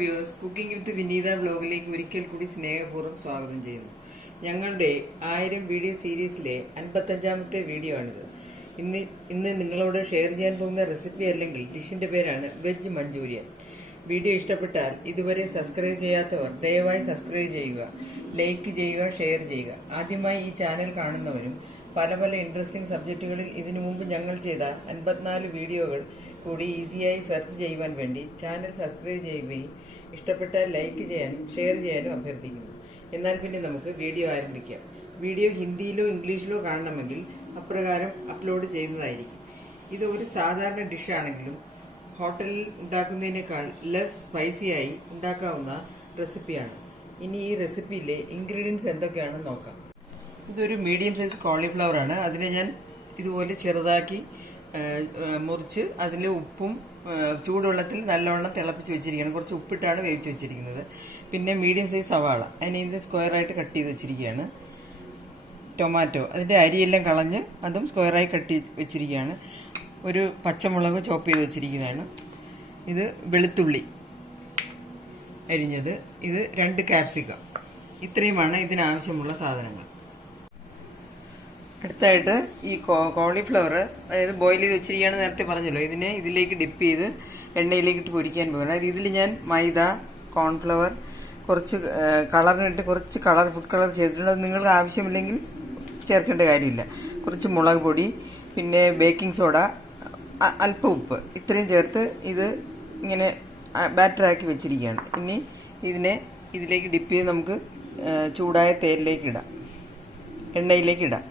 Viewers, cooking വിത്ത് വിനീത വ്ലോഗിലേക്ക് ഒരിക്കൽ കൂടി സ്നേഹപൂർവ്വം സ്വാഗതം ചെയ്യുന്നു. ഞങ്ങളുടെ 1000 വീഡിയോ സീരീസിലെ 55ാമത്തെ വീഡിയോ ആണിത്. ഇന്ന് നിങ്ങളോട് ഷെയർ ചെയ്യാൻ പോകുന്ന റെസിപ്പി അല്ലെങ്കിൽ ഡിഷിന്റെ പേരാണ് വെജ് മഞ്ചൂരിയൻ. വീഡിയോ ഇഷ്ടപ്പെട്ടാൽ ഇതുവരെ സബ്സ്ക്രൈബ് ചെയ്യാത്തവർ ദയവായി സബ്സ്ക്രൈബ് ചെയ്യുക, ലൈക്ക് ചെയ്യുക, ഷെയർ ചെയ്യുക. ആദ്യമായി ഈ ചാനൽ കാണുന്നവരും പല ഇൻട്രസ്റ്റിംഗ് സബ്ജക്റ്റുകളിൽ ഇതിനു മുമ്പ് ഞങ്ങൾ ചെയ്ത 54 വീഡിയോകൾ കൂടി ഈസിയായി സെർച്ച് ചെയ്യുവാൻ വേണ്ടി ചാനൽ സബ്സ്ക്രൈബ് ചെയ്യുകയും ഇഷ്ടപ്പെട്ടാൽ ലൈക്ക് ചെയ്യാനും ഷെയർ ചെയ്യാനും അഭ്യർത്ഥിക്കുന്നു. എന്നാൽ പിന്നെ നമുക്ക് വീഡിയോ ആരംഭിക്കാം. വീഡിയോ ഹിന്ദിയിലോ ഇംഗ്ലീഷിലോ കാണണമെങ്കിൽ അപ്രകാരം അപ്ലോഡ് ചെയ്യുന്നതായിരിക്കും. ഇത് ഒരു സാധാരണ ഡിഷാണെങ്കിലും ഹോട്ടലിൽ ഉണ്ടാക്കുന്നതിനേക്കാൾ ലെസ് സ്പൈസിയായി ഉണ്ടാക്കാവുന്ന റെസിപ്പിയാണ്. ഇനി ഈ റെസിപ്പിയിലെ ഇൻഗ്രീഡിയൻസ് എന്തൊക്കെയാണെന്ന് നോക്കാം. ഇതൊരു മീഡിയം സൈസ് കോളിഫ്ലവർ ആണ്. അതിനെ ഞാൻ ഇതുപോലെ ചെറുതാക്കി മുറിച്ച് അതിൽ ഉപ്പും ചൂടുവെള്ളത്തിൽ നല്ലവണ്ണം തിളപ്പിച്ച് വെച്ചിരിക്കുകയാണ്. കുറച്ച് ഉപ്പിട്ടാണ് വേവിച്ച് വെച്ചിരിക്കുന്നത്. പിന്നെ മീഡിയം സൈസ് സവാള അതിനെ ഇത് സ്ക്വയറായിട്ട് കട്ട് ചെയ്ത് വെച്ചിരിക്കുകയാണ്. ടൊമാറ്റോ അതിൻ്റെ അരിയെല്ലാം കളഞ്ഞ് അതും സ്ക്വയറായി കട്ട് വെച്ചിരിക്കുകയാണ്. ഒരു പച്ചമുളക് ചോപ്പ് ചെയ്ത് വെച്ചിരിക്കുന്നതാണ്. ഇത് വെളുത്തുള്ളി അരിഞ്ഞത്, ഇത് 2 ക്യാപ്സിക്കം. ഇത്രയുമാണ് ഇതിനാവശ്യമുള്ള സാധനങ്ങൾ. അടുത്തായിട്ട് ഈ കോളിഫ്ലവർ അതായത് ബോയിൽ ചെയ്ത് വെച്ചിരിക്കുകയാണ്, നേരത്തെ പറഞ്ഞല്ലോ. ഇതിനെ ഇതിലേക്ക് ഡിപ്പ് ചെയ്ത് എണ്ണയിലേക്ക് ഇട്ട് പൊരിക്കാൻ പോകുന്നത്. ഇതിൽ ഞാൻ മൈദ, കോൺഫ്ലവർ, കുറച്ച് കളറിനിട്ട് കുറച്ച് ഫുഡ് കളർ ചെയ്തിട്ടുണ്ട്. അത് നിങ്ങൾക്ക് ആവശ്യമില്ലെങ്കിൽ ചേർക്കേണ്ട കാര്യമില്ല. കുറച്ച് മുളക് പൊടി, പിന്നെ ബേക്കിംഗ് സോഡ, അല്പം ഉപ്പ്, ഇത്രയും ചേർത്ത് ഇത് ഇങ്ങനെ ബാറ്ററാക്കി വെച്ചിരിക്കുകയാണ്. ഇനി ഇതിലേക്ക് ഡിപ്പ് ചെയ്ത് നമുക്ക് ചൂടായ തേനിലേക്ക് ഇടാം, എണ്ണയിലേക്ക് ഇടാം.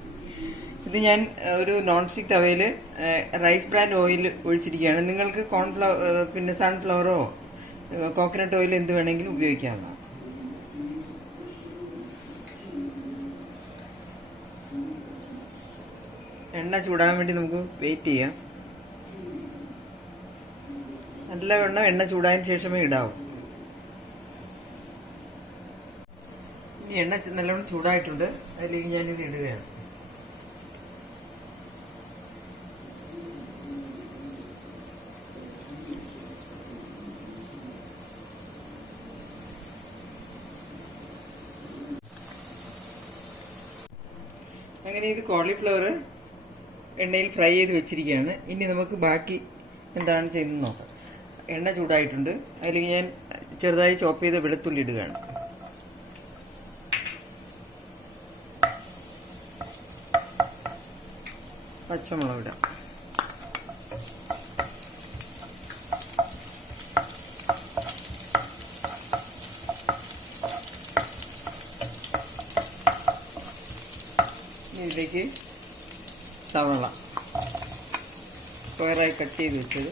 ഇത് ഞാൻ ഒരു നോൺ സ്റ്റിക് തവയിൽ റൈസ് ബ്രാൻ ഓയിൽ ഒഴിച്ചിരിക്കുകയാണ്. നിങ്ങൾക്ക് പിന്നെ സൺഫ്ലവറോ കോക്കനട്ട് ഓയിൽ എന്ത് വേണമെങ്കിലും ഉപയോഗിക്കാവുന്നതാണ്. എണ്ണ ചൂടാൻ വേണ്ടി നമുക്ക് വെയിറ്റ് ചെയ്യാം. നല്ലവണ്ണം എണ്ണ ചൂടായതിനു ശേഷമേ ഇടാവൂ. ഇനി എണ്ണ നല്ലവണ്ണം ചൂടായിട്ടുണ്ട്, അതിലേക്ക് ഞാനിത് ഇടുകയാണ്. അങ്ങനെ ഇത് കോളിഫ്ലവർ എണ്ണയിൽ ഫ്രൈ ചെയ്ത് വെച്ചിരിക്കുകയാണ്. ഇനി നമുക്ക് ബാക്കി എന്താണ് ചെയ്യുന്നത് നോക്കാം. എണ്ണ ചൂടായിട്ടുണ്ട്, അതിലേക്ക് ഞാൻ ചെറുതായി ചോപ്പ് ചെയ്ത വെളുത്തുള്ളി ഇടുകയാണ്. പച്ചമുളക് ഇടാം. ഇതിലേക്ക് സവാള സ്ക്വയറായി കട്ട് ചെയ്ത് വെച്ചത്,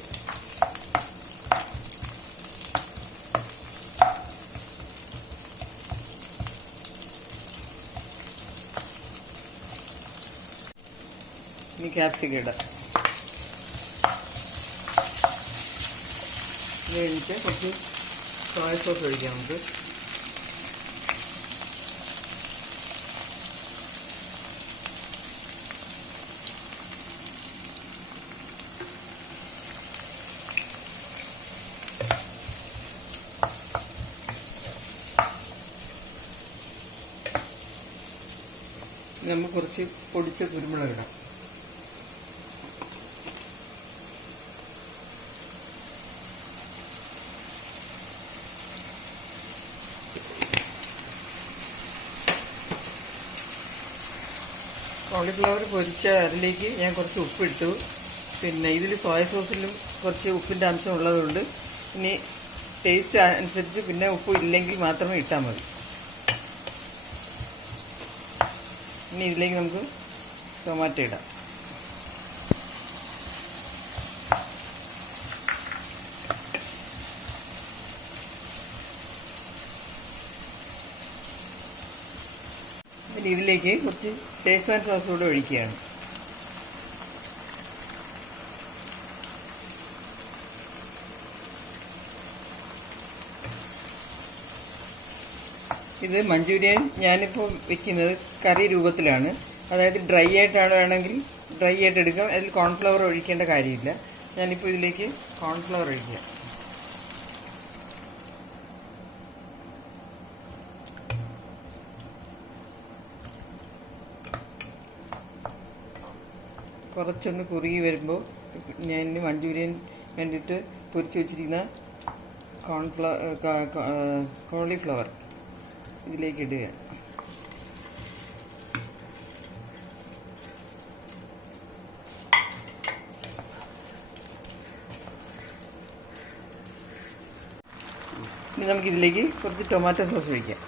ഇനി ക്യാപ്സിക്കം ഇടാം. ഇത് കഴിഞ്ഞിട്ട് കുറച്ച് സോയ സോസ് ഒഴിക്കാം നമുക്ക്. നമുക്ക് കുറച്ച് പൊടിച്ച കുരുമുളക് ഇടാം. കോളിഫ്ലവർ പൊരിച്ച അതിലേക്ക് ഞാൻ കുറച്ച് ഉപ്പിട്ടു. പിന്നെ ഇതിൽ സോയ സോസിലും കുറച്ച് ഉപ്പിൻ്റെ അംശം ഉള്ളതുകൊണ്ട് ഇനി ടേസ്റ്റ് അനുസരിച്ച് പിന്നെ ഉപ്പ് ഇല്ലെങ്കിൽ മാത്രമേ ഇട്ടാൽ മതി. ഇനി ഇതിലേക്ക് നമുക്ക് ടൊമാറ്റോ ഇടാം. പിന്നെ ഇതിലേക്ക് കുറച്ച് ഷേസ്വാൻ സോസ് കൂടെ ഒഴിക്കുകയാണ്. ഇത് മഞ്ചൂരിയൻ ഞാനിപ്പോൾ വെക്കുന്നത് കറി രൂപത്തിലാണ്. അതായത് ഡ്രൈ ആയിട്ടാണ് വേണമെങ്കിൽ ഡ്രൈ ആയിട്ട് എടുക്കാം. അതിൽ കോൺഫ്ലവർ ഒഴിക്കേണ്ട കാര്യമില്ല. ഞാനിപ്പോൾ ഇതിലേക്ക് കോൺഫ്ലവർ ഒഴിക്കാം. കുറച്ചൊന്ന് കുറുകി വരുമ്പോൾ ഞാൻ മഞ്ചൂരിയൻ വേണ്ടിയിട്ട് പൊരിച്ച് വെച്ചിരിക്കുന്ന കോളിഫ്ലവർ ഇതിലേക്ക് ഇടുക. ഇനി നമുക്കിതിലേക്ക് കുറച്ച് ടൊമാറ്റോ സോസ് ഒഴിക്കാം.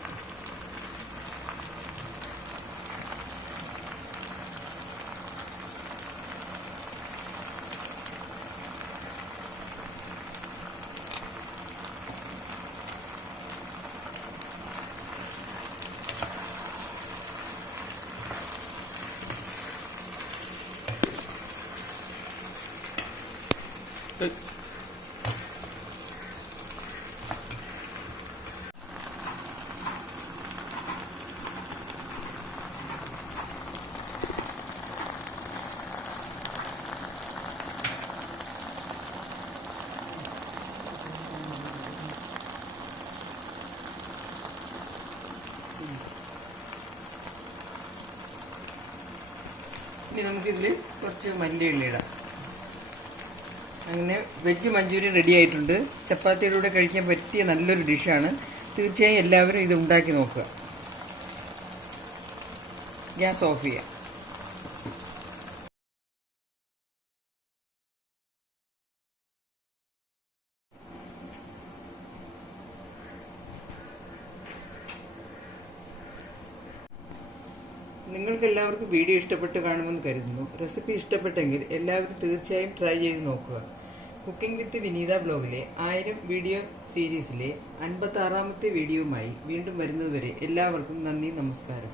ഇനി നമുക്കിതിൽ കുറച്ച് മല്ലിയില ഇടാം. അങ്ങനെ വെജ് മഞ്ചൂരിയൻ റെഡി ആയിട്ടുണ്ട്. ചപ്പാത്തിയുടെ കൂടെ കഴിക്കാൻ പറ്റിയ നല്ലൊരു ഡിഷാണ്. തീർച്ചയായും എല്ലാവരും ഇത് ഉണ്ടാക്കി നോക്കുക. ഗ്യാസ് ഓഫ് ചെയ്യാം. നിങ്ങൾക്ക് എല്ലാവർക്കും വീഡിയോ ഇഷ്ടപ്പെട്ട് കാണുമെന്ന് കരുതുന്നു. റെസിപ്പി ഇഷ്ടപ്പെട്ടെങ്കിൽ എല്ലാവരും തീർച്ചയായും ട്രൈ ചെയ്ത് നോക്കുക. കുക്കിംഗ് വിത്ത് വിനീത ബ്ലോഗിലെ 1000 വീഡിയോ സീരീസിലെ 56ാമത്തെ വീഡിയോയുമായി വീണ്ടും വരുന്നതുവരെ എല്ലാവർക്കും നന്ദി, നമസ്കാരം.